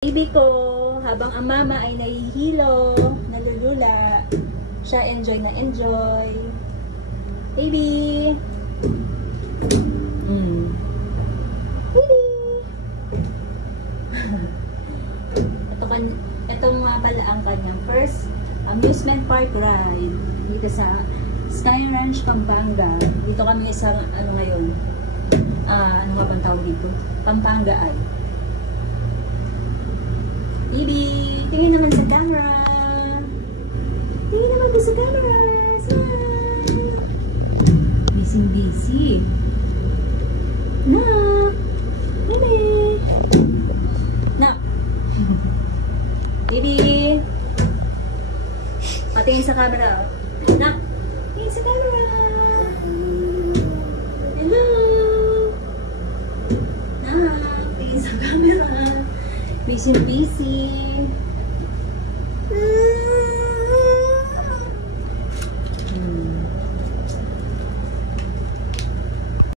Baby ko, habang ang mama ay nahihilo, nalulula, siya enjoy na enjoy. Baby! Baby! Ito nga pala ang kanyang first amusement park ride dito sa Sky Ranch, Pampanga. Dito kami isang ano ngayon, ano nga bang tawag dito? Pampanga ay. Baby, tingin naman sa camera. Tingin naman po sa camera. Smile. Busy. Nak. Baby. Nak. Baby. Patingin sa camera. Nak. Tingin sa camera. Hello. Nak. Tingin sa camera. Busy.